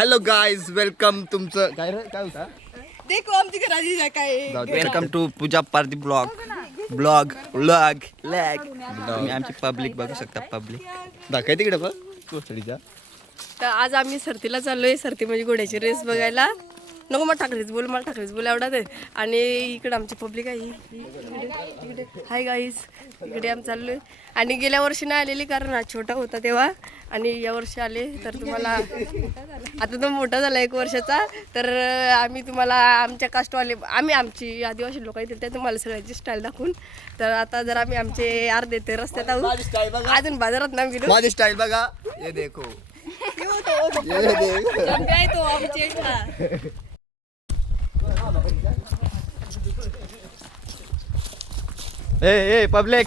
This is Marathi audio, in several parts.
Hello guys, welcome. तुमचं काय रे काय होता? देखो आमची घराची जागा आहे. Welcome to Pooja Pardi blog. तुम्ही आमची पब्लिक बघू शकता. पब्लिक दाखव तिकडे बघ कोसडीच्या. तर आज आम्ही सरतीला चाललोय. सरती म्हणजे घोड्याची रेस बघायला. नको मला ठाकरेच बोल आवडत आहे. आणि इकडे आमची पब्लिक आहे. इकडे हाय गाईज, इकडे आम्ही चाललोय. आणि गेल्या वर्षी नाही आलेली कारण हा छोटा होता तेव्हा, आणि या वर्षी आले तर तुम्हाला आता तो मोठा झाला 1 वर्षाचा. तर आम्ही तुम्हाला आमच्या कास्टवाले आमची आदिवासी लोक येतील त्या तुम्हाला सगळ्यांची स्टाईल दाखवून. तर आता जर आम्ही आमचे अर्धे ते रस्त्यात आहोत, अजून बाजारात ना गेलो. माझी स्टाईल बघा, हे देखो. काय तो आमचे ए पब्लिक.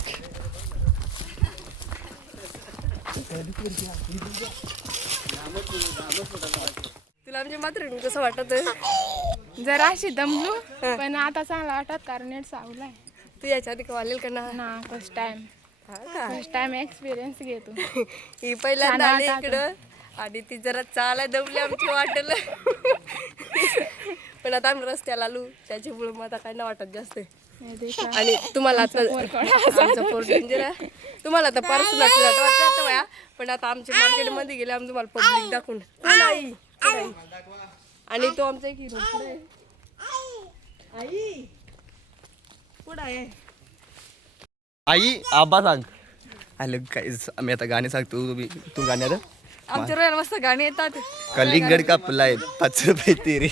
तुला आमच्या मात्र कसं वाटत? जरा अशी दमलो पण आता चांगला वाटत कारण नेट सावलाय. तू याच्या आधी कवालेल का ना? फर्स्ट टाइम एक्सपिरियन्स घेतो. ही पहिल्यांदा आली इकडं आणि ती जरा चाला दमली आमची वाटेल. पण आता आम्ही रस्त्याला आलो त्याच्यामुळे मग आता काय नाही वाटत जास्त. आणि तुम्हाला आता आमचं पोर डेंजर आहे. तुम्हाला आता पर्सनल वाटतं बाया. पण आता आमच्या मार्केटमध्ये गेले आम्ही तुम्हाला पब्लिक दाखवून. आणि तो आमचा एक हिरो आई पुढं आहे. आई आबा सांग. हॅलो गाईज, आम्ही आता गाणे सांगतो. तू गाणे आता आमच्या रोयाला मस्त गाणी येतात. कलिंगड कापलाय 5 रुपये तेरी.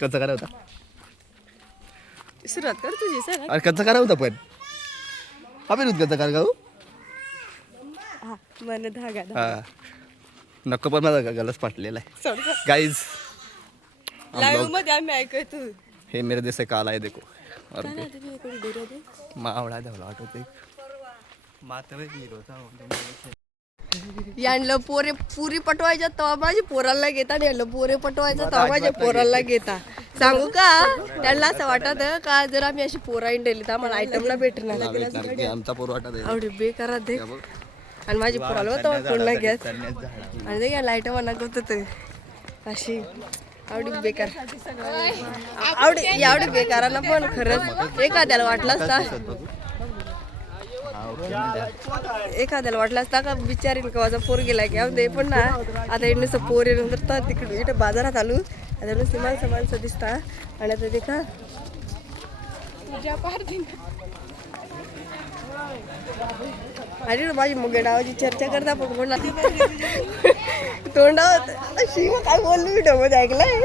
कसा करा होता? सुरुवात कर तुझी सर. अरे कसा करा होता पण आपण कसा करा गाऊ. मन धागा हा नको पण माझा गलस फाटलेला आहे. गाइज लाईव्ह मध्ये आम्ही ऐकतो. हे मेरे देश से काला है देखो. और मावळा धावला आठवते मातवे हिरोचा. यांना पोरे पुरी पटवायच्या तेव्हा माझी पोराला घेता. यांना पोरे पटवायचं तेव्हा माझ्या पोराला घेता. सांगू का त्यांना असं वाटत का जर आम्ही अशी पोरा इंडली तर आम्हाला आयटमला भेटणार. आमचा पोर वाटत आहे आवडे बेकारा दे. आणि माझी पोराला होतं कोणला घेत आणि ते या लाईट म्हणा होत अशी आवडी बेकार. आवडी बेकारांना पण खरंच एखाद्याला वाटलं असता का बिचारीन कवाचा पोर गेला की दे. पण ना आता नुसतं पोर नंतर तिकडे इथे बाजारात आलो. आता नुसती माणसं दिसता. आणि आता देखा अरे माझी मुगे डावाची चर्चा करता पण कोणा तोंडावत अशी काय बोलली व्हिडिओ मध्ये ऐकलंय.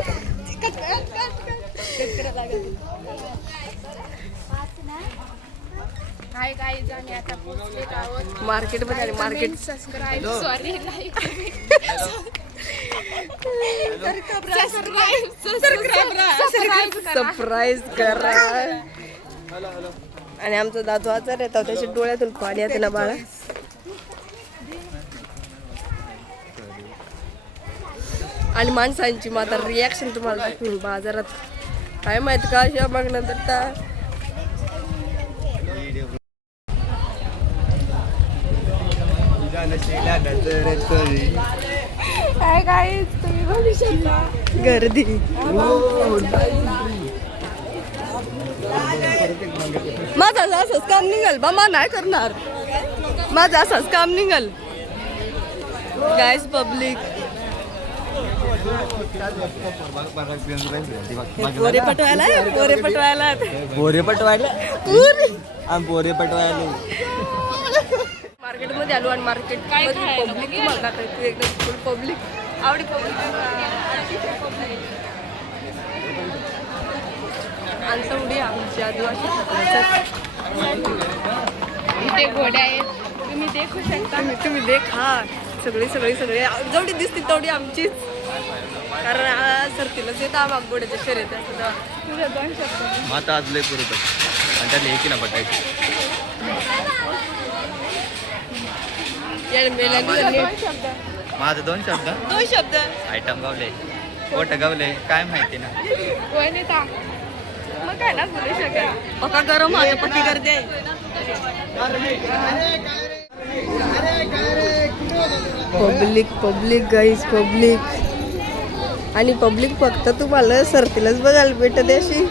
हाय गाईज, आम्ही आता पोहोचलेत आहोत मार्केट मध्ये आणि मार्केट सबस्क्राईब सरप्राईज करा. आणि आमचा दादू आजार येतो त्याच्या डोळ्यातून पाणी येते ना बाळा. आणि माणसांची माता रिॲक्शन तुम्हाला दाखवून बाजारात काय माहित का अशा मग नंतर हाय गाईज, तुम्ही बघू शकता गर्दी. माझं असंच काम निघल बा नाही करणार. माझं असंच काम निघल. गाईज पब्लिक पोरे पटवायला मार्केटमध्ये आलो. आणि मार्केट पब्लिक एकदम फुल पब्लिक. आवडी पब्लिक आणि तेवढी आमची आदिवासी इथे घोडे आहेत, तुम्ही देखू शकता. तुम्ही देखा. सगळे जेवढी दिसते तेवढी आमचीच. कारण सरतीलाच येतं आम्हा गोड्याच्या शर्यत असतं. तुझ्या 2 शब्द माता आज लय पुरत आणि त्याला एकी ना बटायची. माझं 2 शब्द आयटम गावले पोट गावले काय माहिती ना. कोण येता मग काय ना बोलू शकत. पक्का गरम आहे पक्की गर्दी आहे. Public public guys public. आणि पब्लिक फक्त तुम्हाला सरतीलाच बघायला भेटत अशी.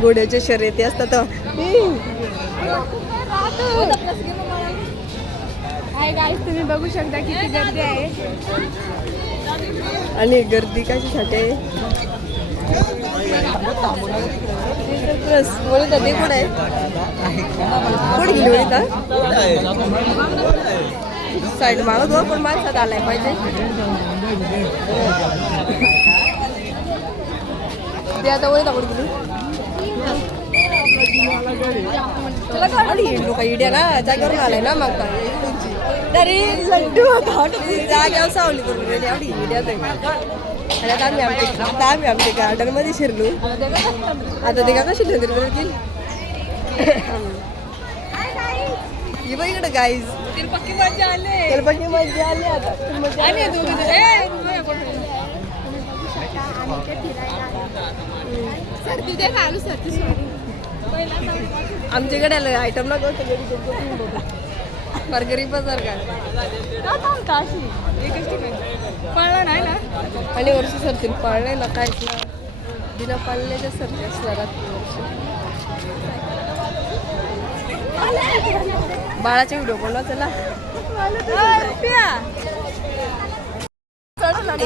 घोड्याच्या शर्यती असतात. हाय गाईस, तुम्ही बघू शकता किती गर्दी आहे. आणि गर्दी कशासाठी आहे? वनिता ते कोण आहे? कोण गेली वनिता? साईड मागत हो, पण माणसात आलाय पाहिजे. ते आता वनिता कोण गेली? तुला काय हिंडू का इड्या ना जागेवरून आलाय ना मागता तरी लड्डू जाग्यावर सावली करून गेली आवडी इड्या. आणि आता आम्ही आमच्या गार्डन मध्ये शिरलो. आता ते का कशी नजर करतील इकडे गाईज. तिरपक्की मजा आली आता. आमच्याकडे आलं आयटम ना फार गरीब बाजार का पळला नाही ना. आणि वर्षी सरतील पाळले ना काहीच ना बिना पाळण्याच्या सरती असणार. बाळाचे व्हिडिओ कोणा चला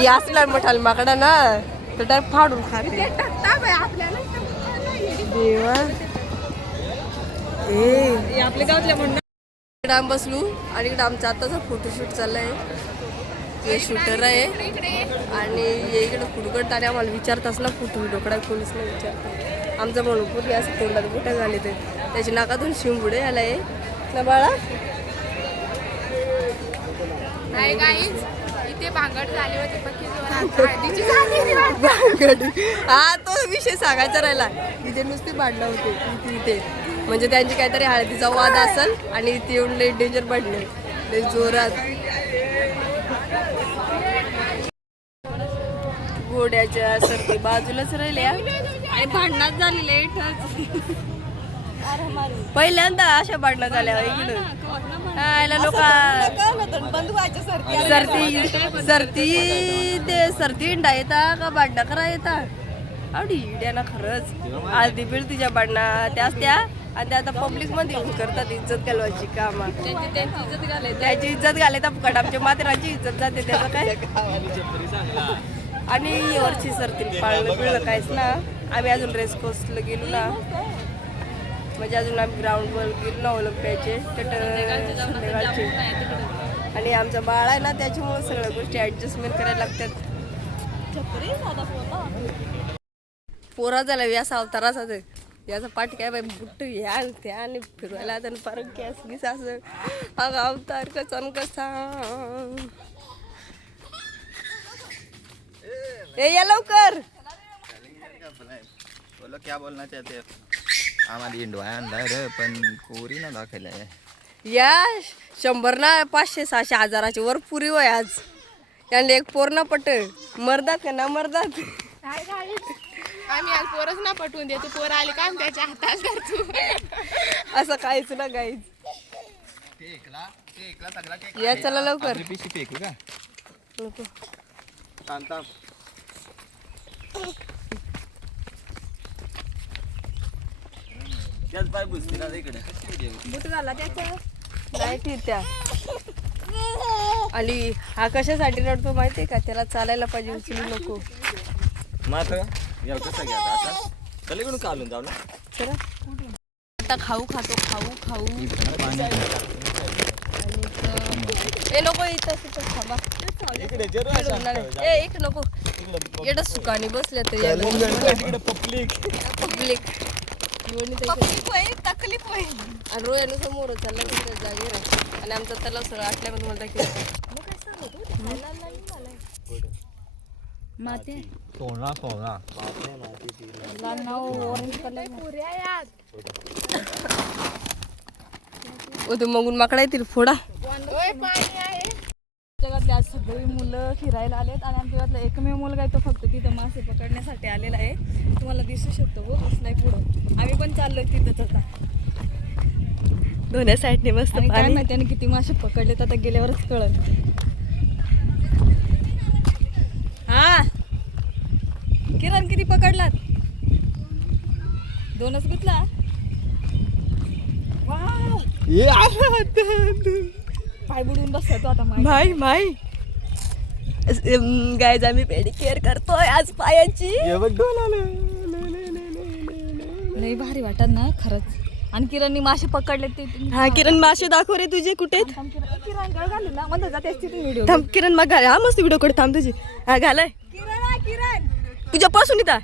यासला मठाल माकडा ना तर डायरेक्ट फाडून खाते देवा. आपल्या गावातल्या म्हणून इकडे आम्ही बसलो आणि इकडे आमचा आताचा फोटोशूट चाललाय. हे शूटर आहे आणि इकडे फुडकट आणि आम्हाला विचारताच ना फोटो व्हिडिओकडे कोणीच नाही विचारतात. आमचा म्हणून पूर्वी असं तोंडात मोठ्या झाले ते त्याच्या नाकातून शिंबुडे आला आहे ना बाळा. हाय गाईस, इथे भांगड झाली होती. हा तो विषय सांगायचा राहिला. तिथे नुसती भांडणं होते इथे म्हणजे त्यांची काहीतरी हळदीचा वाद असेल आणि इथे येऊन लई डेंजर भांडणे लई जोरात. घोड्याच्या सरती बाजूलाच राहिल्या आणि भांडणात झालेले. पहिल्यांदा अशा भांडणं झाल्या लोक सरती इंडा येता का भांडणं करा येता आवडी इड्या ना. खरंच आरती बिळ तिच्या भांडणं त्याच त्या आणि त्या आता पब्लिक मध्ये येऊन करतात इज्जत घालवायची काम. त्याची इज्जत घालायचा फुकट आमच्या मातेरांची इज्जत जाते त्याचं काय. आणि वरची सरती पाळलं पिळलं काहीच ना. आम्ही अजून रेस कोर्सला गेलो ना म्हणजे अजून आम्ही ग्राउंडवर गेलो ना ओलंपियाचे संध्याकाळचे. आणि आमचा बाळ आहे ना त्याच्यामुळे सगळ्या गोष्टी ऍडजस्टमेंट करायला लागतात. पोरा झाला याचा अवताराचा याचा पाठ काय बाई बुट्ट ह्या त्या आणि फिरवायला आता परत गॅस गिस असं अगं अवतार कसा कसा. या लवकर बोलो क्या बोलना चाहते हैं. आम्हाला इंडवाय आणला रे पण कोरी ना दाखवला या 100 ना 500 600 हजाराच्या वर पुरी वय आज. यांना एक पोर ना पट मरदात का ना मरदात. आम्ही आज पोरच ना पटवून देतो. पोर आले का त्याच्या हातात धरतो. असं काहीच ना गाईच. या चला लवकर. पिशी फेकू का नको थांब. त्याच पाय बुजते ना इकडे बुट झाला त्याचा नाही ठीक त्या. आणि हा कशासाठी रडतो माहितीये का त्याला चालायला पाहिजे उचलू नको. मात्र या कसं घ्या आता चला काढून जाऊ ना. चला आता खाऊ खातो खाऊ ए नको इथं थांबा. एक नको एवढं सुकानी बसल्या तर पब्लिक तकलीफ होईल. आणि रोयानं समोर चालला तिकडे जागेवर आणि आमचा तलाव सगळं आटल्यामध्ये मला दाखवलं. मगून माकडा येतील फोडा. जगातले आज सगळी मुलं फिरायला आलेत आणि आमच्या गावातला एकमेव मुलगा आहे तो फक्त तिथं मासे पकडण्यासाठी आलेला आहे. तुम्हाला दिसू शकतो हो बसलाय पुढं. आम्ही पण चाललोय तिथंच आता. दोन्ही साईडने मस्त आणि काय पाणी. माहिती त्याने किती मासे पकडले तर आता गेल्यावरच कळल. हा किरण किती पकडलात? 2च घेतला. वाव पाय बुडून बसला तो आता माई माई गायज आम्ही पेडिकेअर करतोय आज पायाची. लई भारी वाटत ना खरंच. आणि किरणनी मासे पकडले ते हा किरण मासे दाखव रे तुझे कुठे आहेत? किरण गळ घालून ना म्हणत जाते व्हिडिओ. थांब किरण मग घाल. हा मस्त व्हिडिओ कडे थांब तुझी. हा घालाय किरण तुझ्या पासून इथं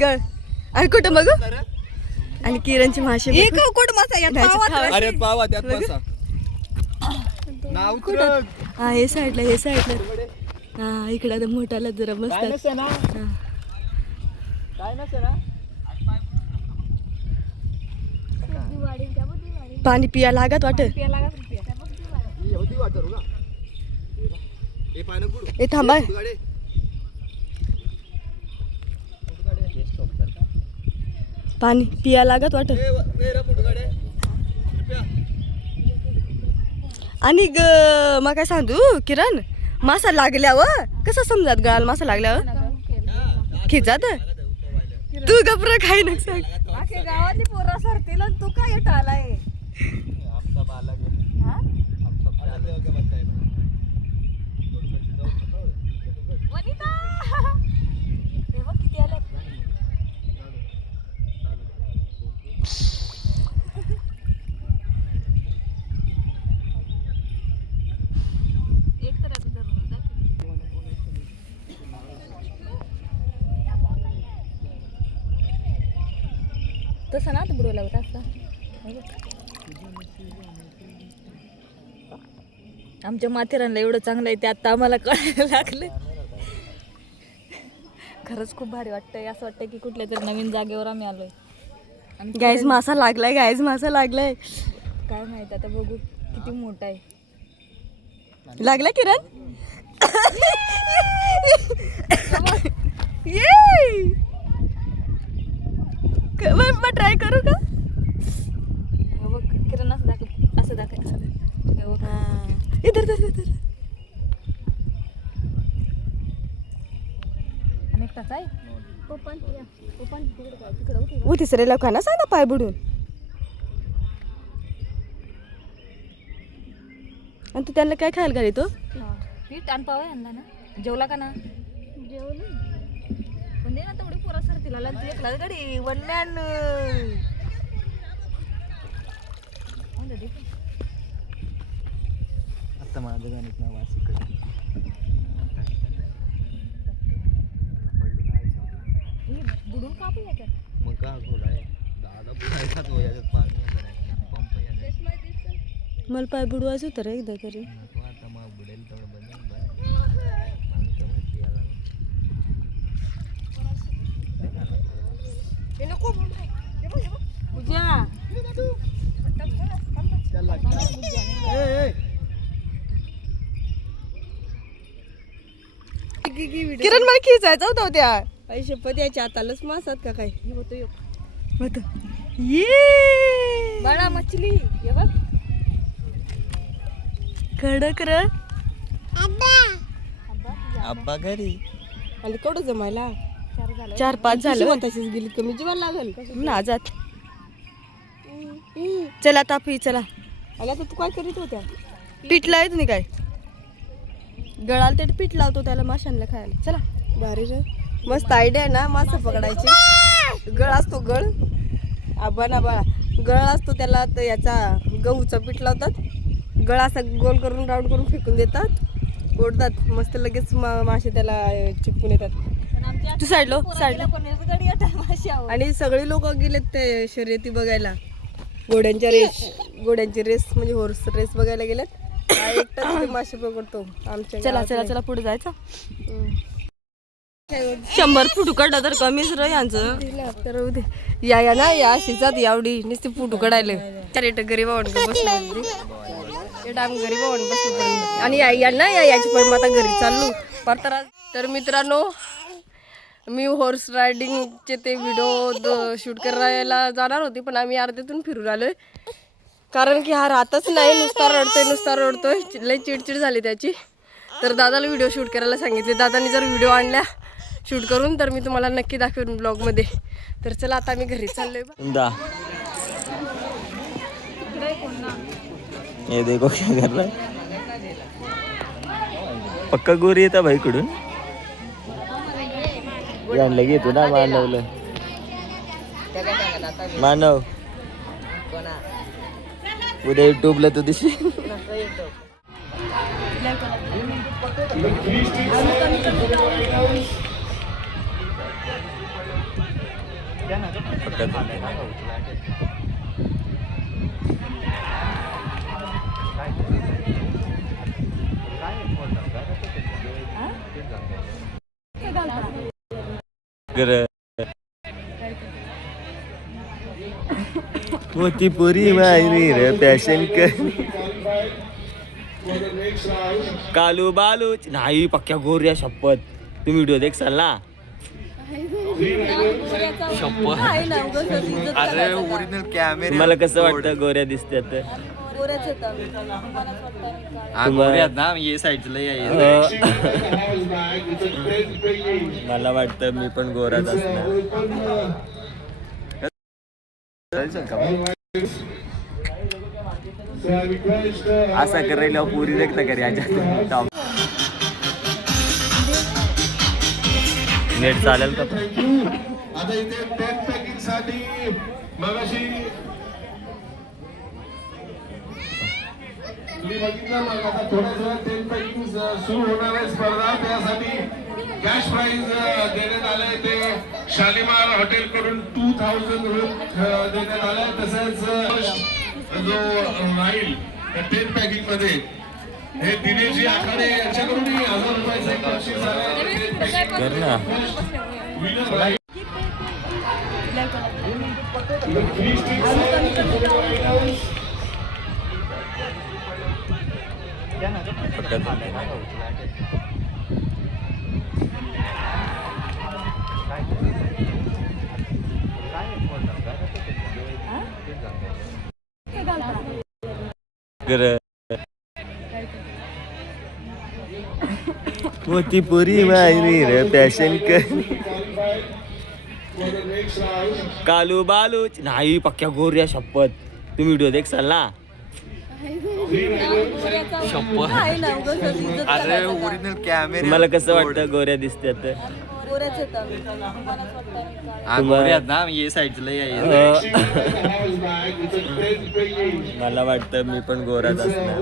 गळ आणि कुठं मग आणि किरणची मासे कुठं मासा अरे पावा त्यात बसा नाव उतरव. हा हे साईडला हे साईडला. हा इकडे आता मोठाला जरा काय मस्त. नसे ना काय नसे ना पाणी पिया लागत वाटत. ही होती वाटर ना हे पाणी गुड ए थांबा गाडी पाणी पिया लागत वाटत. मेरा फोटो गाडी आणि मग काय सांगू किरण मासा लागल्यावर कसं समजात गळाला मासा लागल्यावर खिचात तू गप्र काही नाही सांग. गावातली पोरं सरतील आणि तू काय टालाय. आमचा बालक आमचा बालक बनताय वनिता हे बघ किती आले. तसं ना आता बुडवला होता असं. आमच्या माथेरानला एवढं चांगलं आहे ते आता आम्हाला कळायला लागलं. खरंच खूप भारी वाटतंय. असं वाटतंय की कुठल्या तरी नवीन जागेवर आम्ही आलोय. आणि गाईज मासा लागलाय गाईज मासा लागलाय. काय माहित आता बघू किती मोठा आहे. लागला किरण ट्राय करू का? हे बघ किरण असं दाखव असं दाखव असं दाखव. हे बघ इधर इधर इधर. आणि एक तास आहे. तिकडे होती. तिसरे लोकांना सांग ना पाय बुडून. आणि तू त्यांना काय खायला घाली तो? पीठ आणि पाव आणला ना. जेवला का ना? जेवलं पण दे ना तेवढी पोरा सरतील आला तू एकलाच गाडी वडल्यान. आता माझं गाणीत नाव वासिकडे बुडून कापू याच्यात. मग का खोलाय दादा बुडायचाच हो याच्यात पाणी पंप याच्यात मला पाय बुडवायचं होतं रे एकदा तरी. नको आता मग बुडेल तेवढं बंद किरण मला खिचायचा होता त्या पैसे पद्याच्या हातालाच मासात का काय होत. ये बडा मछली हे बघ. कडक र आब्बा घरी आणि केवढं जमायला 4-5 झालं. तशीच गेली कमी जीवाला लागल ना जात. चला तापी चला. आला तर तू काय करीत होत्या? पीठ लावत नाही काय गळाला ते पीठ लावतो त्याला माशांना खायला. चला भारी रे मस्त आयडिया ना मासा पकडायची. गळ असतो गळ आबा ना बाळा गळ असतो त्याला तर याचा गहूचं पीठ लावतात. गळ असा गोल करून राऊंड करून फेकून देतात ओढतात मस्त लगेच मासे त्याला चिपकून येतात. तू साईडलो साईडला. आणि सगळे लोक गेलेत ते शर्यती बघायला. घोड्यांची रेस म्हणजे हॉर्स रेस बघायला गेलेत. एकटाच ते मासे पकडतो आमच्या. चला चला चला पुढे जायचं. 100 फूट कडा तर कमीच र यांचं. तर या ना या शिजात एवढी नुसती फुटू कडायला. गरीब बसलो गरीब बसलो आणि यांना याची पण आता घरी चाललो परत. तर मित्रांनो मी हॉर्स रायडिंगचे ते व्हिडिओ शूट करायला जाणार होती, पण आम्ही अर्ध्यातून फिरून आलोय कारण की हा राहतच नाही, नुसता रडतोय. लई चिडचिड झाली त्याची. तर दादाला व्हिडिओ शूट करायला सांगितले. दादानी जर व्हिडिओ आणल्या शूट करून तर मी तुम्हाला नक्की दाखवेन ब्लॉगमध्ये. तर चला आता आम्ही घरी चाललोय. ये देखो क्या कर रहा है. पक्का गोरी येता भाई कडून लगे तू ना मानवलं मानव उद्या युट्यूबला तू दिशी. मोती पुरी मायनी रे पॅशन कर कालू बालू नाही पक्क्या गोऱ्या शपथ. तुम्ही व्हिडिओ देखसाल ना. अरे ओरिजिनल कॅमेरा तुम्हाला कसं वाटतं गोऱ्या दिसतात? ना ये साईडला मला वाटतं मी पण गोराच असणार. असा करायला पुरी देखता करी याच्यात नेट चालेल का? आता इथे 10 पॅकिंग साठी मगाशी तुम्ही बघितलं मग आता थोड्याच वेळात 10 पॅकिंग सुरू होणार आहे स्पर्धा. त्यासाठी कॅश प्राइज देण्यात आलंय ते शालिमार हॉटेल कडून 2000 देण्यात आलंय. तसंच जो राहील 10 पॅकिंग मध्ये हे दिनेशजी आखाडे यांच्याकडून 1000 रुपयाचं एक बक्षीस आलंय. कर ना. मोती पुरी मायनी रे पॅशन कर कालू बालू नाही पक्क्या गोऱ्या शपथ. तुम्ही व्हिडिओ देखसाल ना. अरे ओरिजिनल कॅमेरा तुम्हाला कसं वाटतं गोऱ्या दिसतात? ना ये साईडला मला वाटतं मी पण गोराच असणार.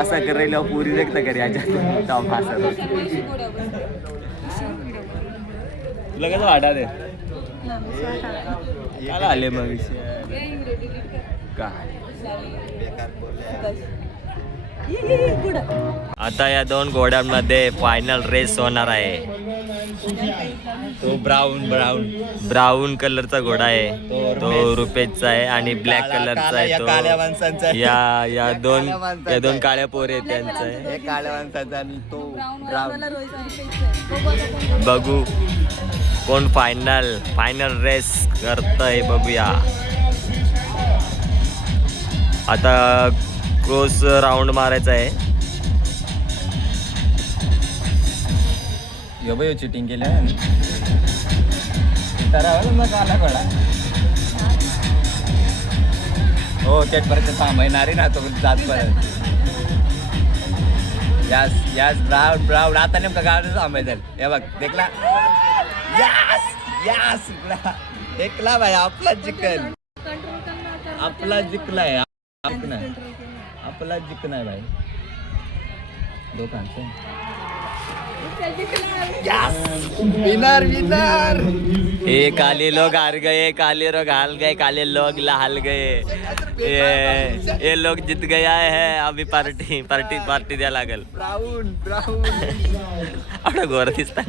असा करायला पुरी देखता करी याच्यात तुला कसं वाटा दे काय आले मग काय आता या दोन घोड्यांमध्ये फायनल रेस होणार आहे. तो ब्राऊन कलरचा घोडा आहे, तो रुपेशचा आहे आणि ब्लॅक कलरचा आहे तो या दोन काळ्या पोरे आहेत त्यांचा आहे. काळ्या माणसाचा आणि तो बघू कोण फायनल रेस करतय बघूया. आता क्रॉस राऊंड मारायचा आहे. चिटिंग केल्या हो तेपर्यंत थांबणार ना तो जात परत. यास ब्राऊन आता नेमका गाडीच थांबायचं. हे बघ देखला यास देखला भाई आपला चिकन आपला जिंकलाय आपला जिंकणार भाई दोघांचं. विनर ये काले लोग हार गए, काले लोग हार गए, काले लोग हाल गए. ये लोग जीत गया है. अभी पार्टी द्या लागल. ब्राऊन आपला गोरा दिसता